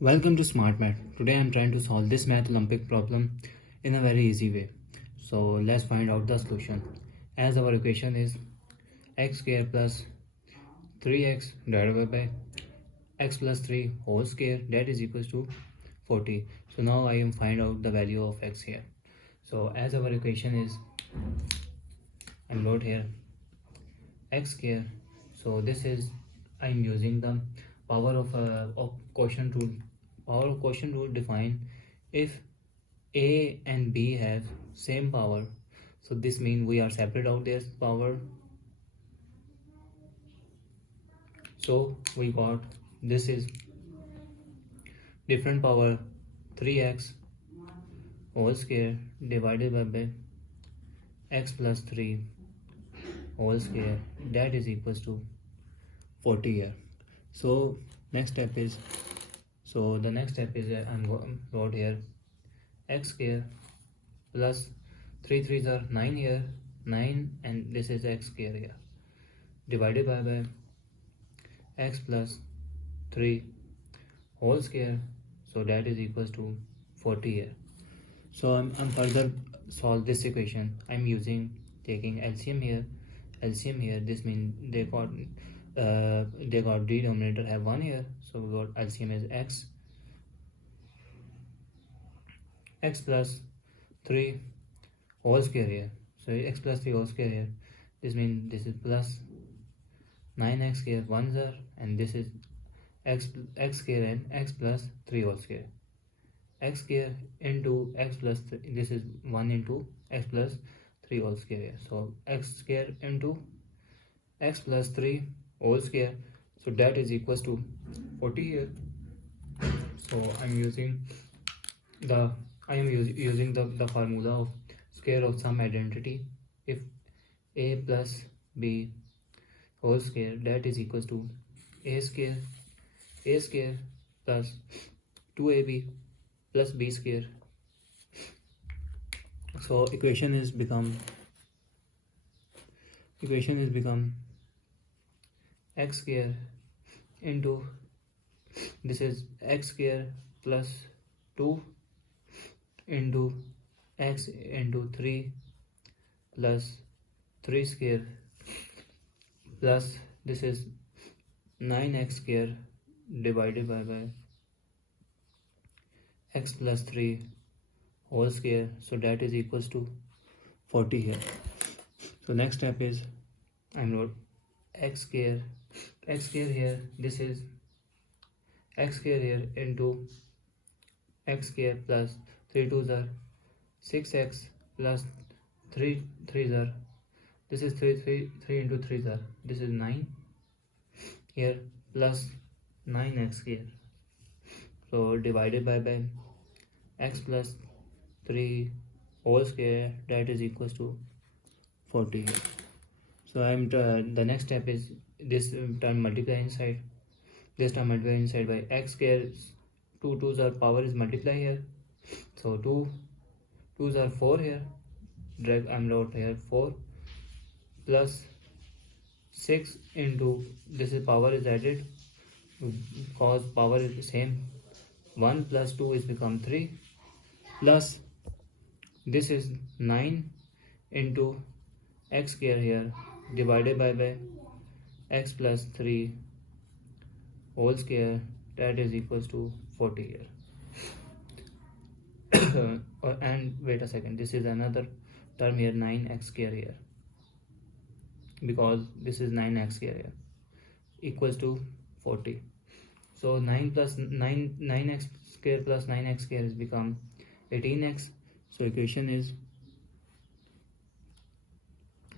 Welcome to Smart Math. Today I'm trying to solve this Math Olympic problem in a very easy way. So let's find out the solution. As our equation is x square plus 3x divided by x plus 3 whole square, that is equals to 40. So now I am find out the value of x here. So as our equation is, I'm wrote here x square. So this is I'm using the power of quotient rule. Power of quotient rule define if a and b have same power. So this means we are separate out their power. So we got this is different power 3x whole square divided by x plus 3 whole square, that is equals to 40 here. So next step is, I'm going to write here x square plus 3 3s are 9 here, 9, and this is x square here divided by x plus 3 whole square, so that is equals to 40 here. So I'm further solve this equation. I'm taking LCM here. This means they got denominator have 1 here, so we got LCM is x plus 3 whole square here. So x plus 3 whole square here, this means this is plus 9x square 1 are, and this is x square and x plus 3 whole square, x square into x plus 3, this is 1 into x plus 3 whole square here. So x square into x plus 3 whole square, so that is equals to 40 here. So I'm using the formula of square of some identity. If a plus b whole square, that is equals to a square plus 2ab plus b square. So equation is become x square into, this is x square plus 2 into x into 3 plus 3 square plus this is 9x square divided by x plus 3 whole square, so that is equals to 40 here. So next step is I'm wrote x square here, this is x square here into x square plus 3 2s are 6x plus 3 3s are, this is 3 into 3s are, this is 9 here plus 9x square, so divided by x plus 3 whole square, that is equals to 40 here. So the next step is this term multiply inside, by x square. 2 2s are power is multiply here, so 2 2s are 4 here, drag I'm wrote here 4 plus 6 into, this is power is added because power is the same, 1 plus 2 is become 3 plus this is 9 into x square here divided by x plus 3 whole square, that is equals to 40 here. And wait a second, this is another term here, 9x square here, because this is 9x square here equals to 40. So 9x square plus 9x square is become 18x. So equation is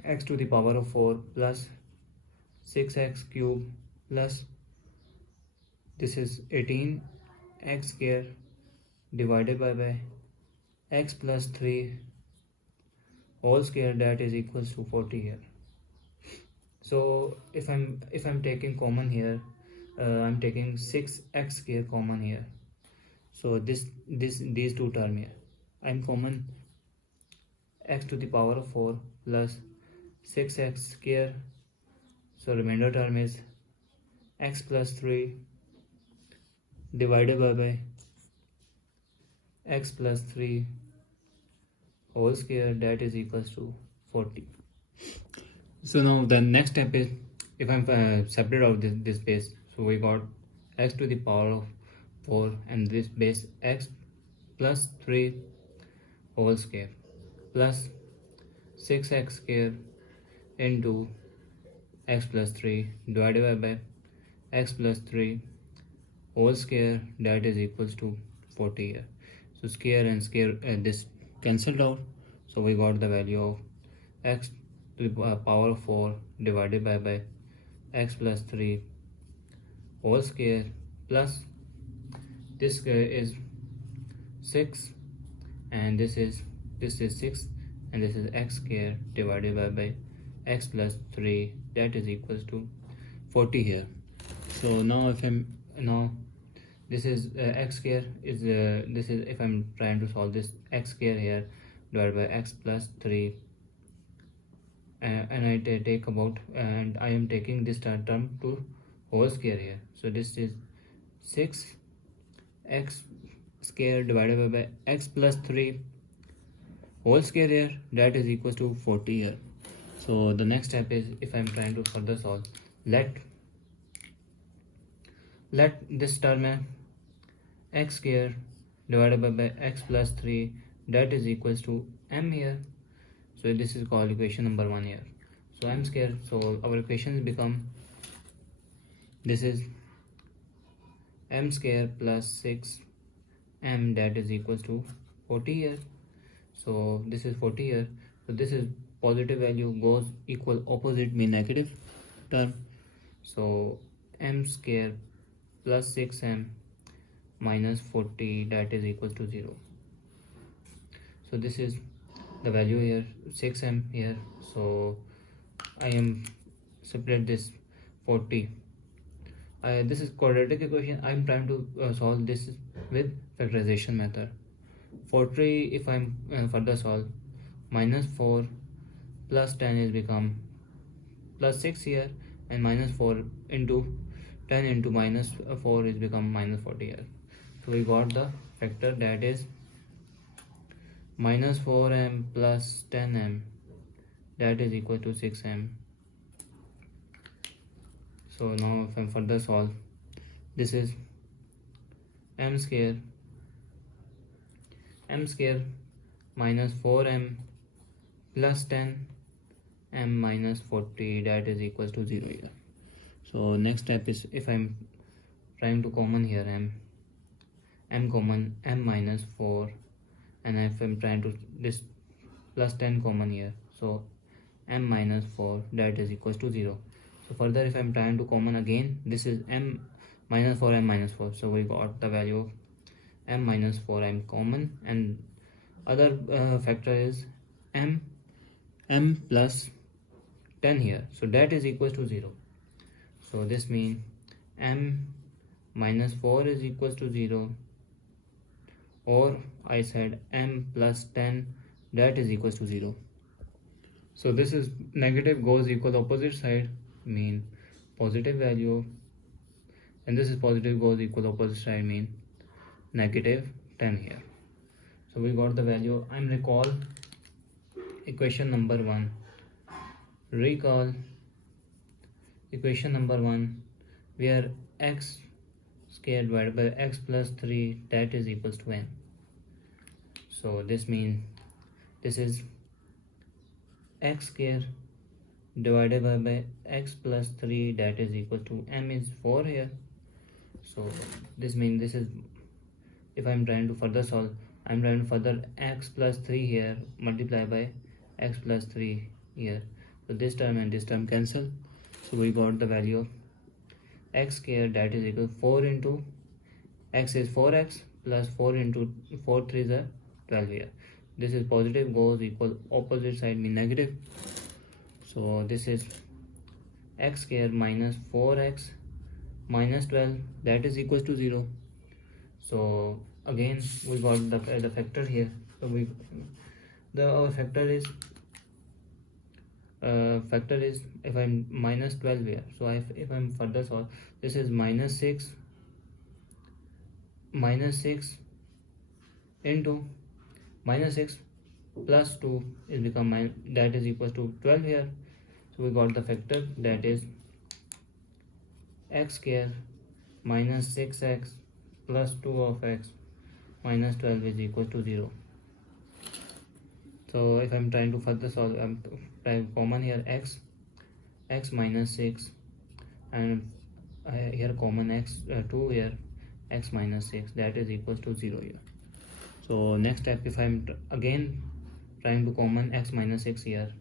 x to the power of 4 plus 6x cube plus this is 18x square divided by x plus 3 whole square, that is equals to 40 here. So if I'm taking common here, I'm taking 6x square common here, so these two term here I'm common, x to the power of 4 plus 6x square, so remainder term is x plus 3 divided by x plus 3 whole square, that is equals to 40. So now the next step is, if I'm separate out this base, so we got x to the power of 4 and this base x plus 3 whole square plus 6x square into x plus 3 divided by x plus 3 whole square, that is equals to 40 here. So square and square this cancelled out, so we got the value of x to the power of 4 divided by x plus 3 whole square plus this square is 6 and this is 6 and this is x square divided by x plus 3, that is equals to 40 here. So now if I'm this is x square is this is, if I'm trying to solve this x square here divided by x plus 3 and I take about and I am taking this term to whole square here, so this is 6x square divided by x plus 3 whole square here, that is equals to 40 here. So the next step is, if I'm trying to further solve, let this term x square divided by x plus 3, that is equals to m here. So this is called equation number 1 here. So m square, so our equations become, this is m square plus 6m, that is equals to 40 here. So this is 40 here, so this is positive value goes equal opposite mean negative term, so m square plus 6m minus 40, that is equals to 0. So this is the value here, 6m here, so I am separate this 40. This is quadratic equation. I am trying to solve this with factorization method. 40, if I am further solve, minus 4 plus 10 is become plus 6 here, and minus 4 into 10 into minus 4 is become minus 40 here. So we got the factor, that is minus 4m plus 10m, that is equal to 6m. So now if I further solve, this is m square minus 4m plus 10m minus 40, that is equals to 0 here. So next step is, if I'm trying to common here m common, m minus 4, and if I'm trying to this plus 10 common here, so m minus 4, that is equals to 0. So further if I'm trying to common again, this is m minus 4, m minus 4, so we got the value of m minus 4m common, and other factor is m plus 10 here, so that is equals to 0. So this means m minus 4 is equals to 0, or I said m plus 10, that is equals to 0. So this is negative goes equal opposite side, mean positive value, and this is positive goes equal opposite side, mean negative 10 here. So we got the value. I'm recall equation number 1. Recall equation number 1 where x square divided by x plus 3, that is equals to n. So this means this is x square divided by x plus 3, that is equal to m is 4 here. So this means this is, if I'm trying to further solve, I'm trying to further x plus 3 here multiply by x plus 3 here, so this term and this term cancel. So we got the value of x square, that is equal to 4 into x is 4x plus 4 into 4 3 is 12 here. This is positive goes equal opposite side, mean negative. So this is x square minus 4x minus 12, that is equals to 0. So again we got the factor here. So our factor is if I'm minus 12 here, so if I'm further solve, this is minus 6 minus 6 into minus 6 plus 2 is become that is equals to 12 here. So we got the factor, that is x square minus 6x plus 2 of x minus 12 is equal to 0. So if I'm trying to further solve, I'm trying common here x minus 6, and here common x 2 here, x minus 6, that is equals to 0 here. So next step, if I'm again trying to common x minus 6 here,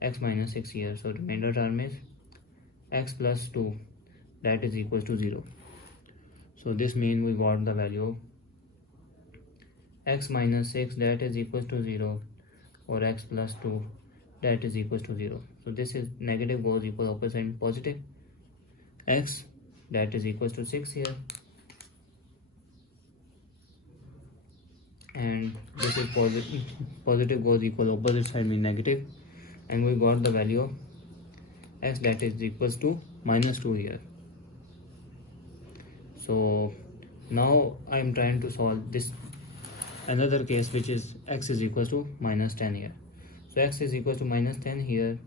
so remainder term is x plus 2, that is equals to 0. So this means we got the value of x minus 6, that is equals to 0, or x plus 2, that is equals to 0. So this is negative goes equal opposite and positive. X, that is equals to 6 here, and this is positive goes equal opposite side mean negative, and we got the value of x, that is equals to minus 2 here. So now I am trying to solve this another case, which is x is equals to minus 10 here. So x is equals to minus 10 here,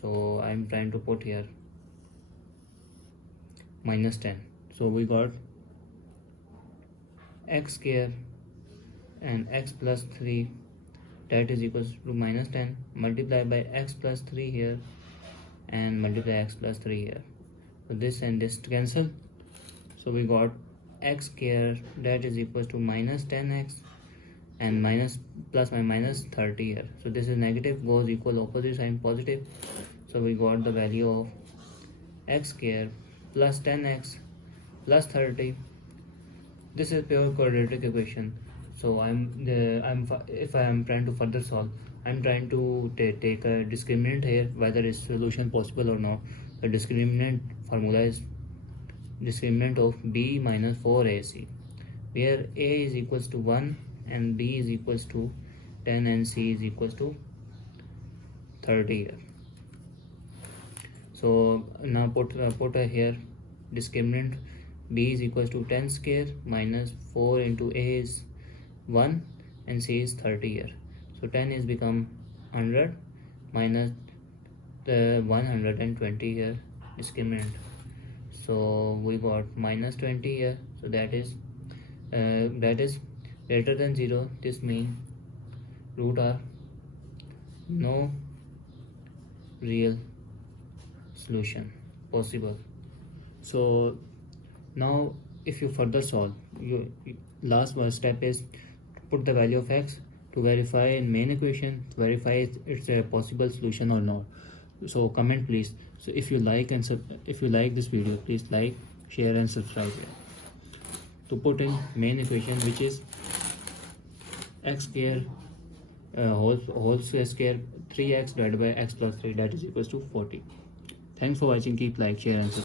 so I am trying to put here minus 10. So we got x square and x plus 3, that is equals to minus 10, multiplied by x plus 3 here, and multiply x plus 3 here. So this and this cancel, so we got x square, that is equals to minus 10x, and minus plus my minus 30 here. So this is negative goes equal opposite sign positive, so we got the value of x square plus 10x plus 30. This is pure quadratic equation. So if I am trying to further solve, I'm trying to take a discriminant here, whether is solution possible or not. The discriminant formula is discriminant of b minus 4ac, where a is equals to 1 and b is equals to 10 and c is equals to 30 here. So now put here discriminant b is equals to 10 square minus 4 into a is 1 and c is 30 here. So 10 is become 100 minus the 120 here discriminant. So we got minus 20 here, so that is greater than 0. This means root are no real solution possible. So now if you further solve, your last one step is to put the value of x to verify in main equation, to verify it's a possible solution or not. So comment please. So if you like this video, please like, share and subscribe here. To put in main equation, which is x square whole square 3x divided by x plus 3, that is equals to 40. Thanks for watching. Keep like, share and subscribe.